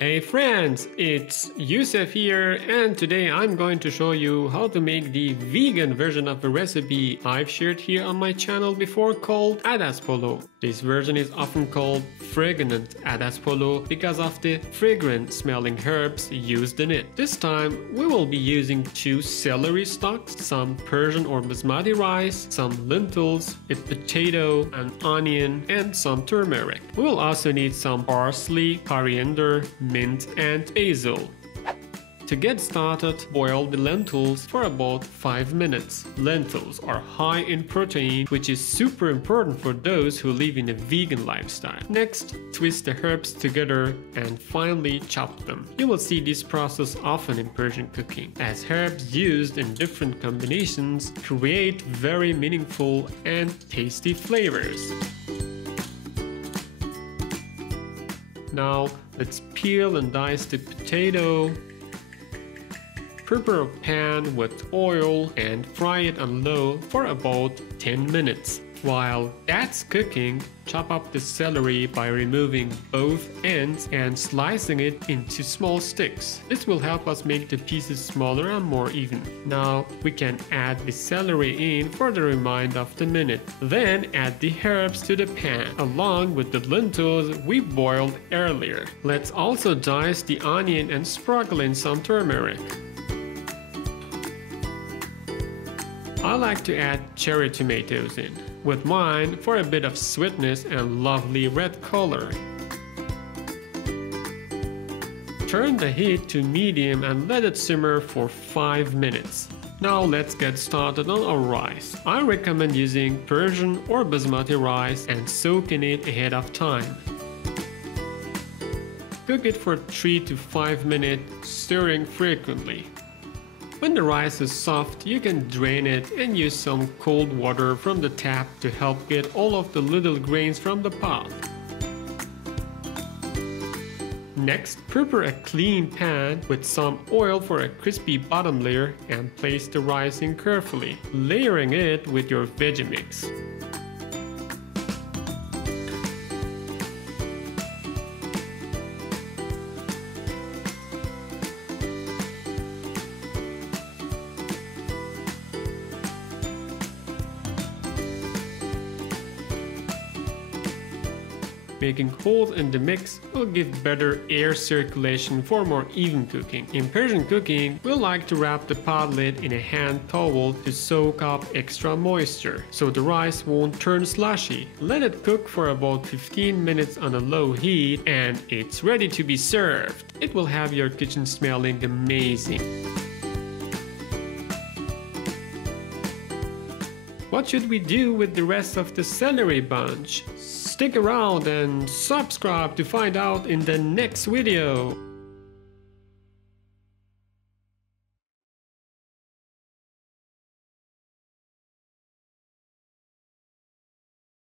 Hey friends, it's Yusuf here, and today I'm going to show you how to make the vegan version of a recipe I've shared here on my channel before called Adas Polo. This version is often called fragrant Adas Polo because of the fragrant smelling herbs used in it. This time we will be using 2 celery stalks, some Persian or basmati rice, some lentils, a potato, an onion, and some turmeric. We will also need some parsley, coriander, mint, and basil. To get started, boil the lentils for about 5 minutes. Lentils are high in protein, which is super important for those who live in a vegan lifestyle. Next, twist the herbs together and finally chop them. You will see this process often in Persian cooking, as herbs used in different combinations create very meaningful and tasty flavors. Now, let's peel and dice the potato. Prepare a pan with oil and fry it on low for about 10 minutes. While that's cooking, chop up the celery by removing both ends and slicing it into small sticks. This will help us make the pieces smaller and more even. Now we can add the celery in for the remainder of the minute. Then add the herbs to the pan along with the lentils we boiled earlier. Let's also dice the onion and sprinkle in some turmeric. I like to add cherry tomatoes in, with mine for a bit of sweetness and lovely red color. Turn the heat to medium and let it simmer for 5 minutes. Now let's get started on our rice. I recommend using Persian or basmati rice and soaking it ahead of time. Cook it for 3 to 5 minutes, stirring frequently. When the rice is soft, you can drain it and use some cold water from the tap to help get all of the little grains from the pot. Next, prepare a clean pan with some oil for a crispy bottom layer and place the rice in carefully, layering it with your veggie mix. Making holes in the mix will give better air circulation for more even cooking. In Persian cooking, we like to wrap the pot lid in a hand towel to soak up extra moisture, so the rice won't turn slushy. Let it cook for about 15 minutes on a low heat and it's ready to be served. It will have your kitchen smelling amazing. What should we do with the rest of the celery bunch? Stick around and subscribe to find out in the next video.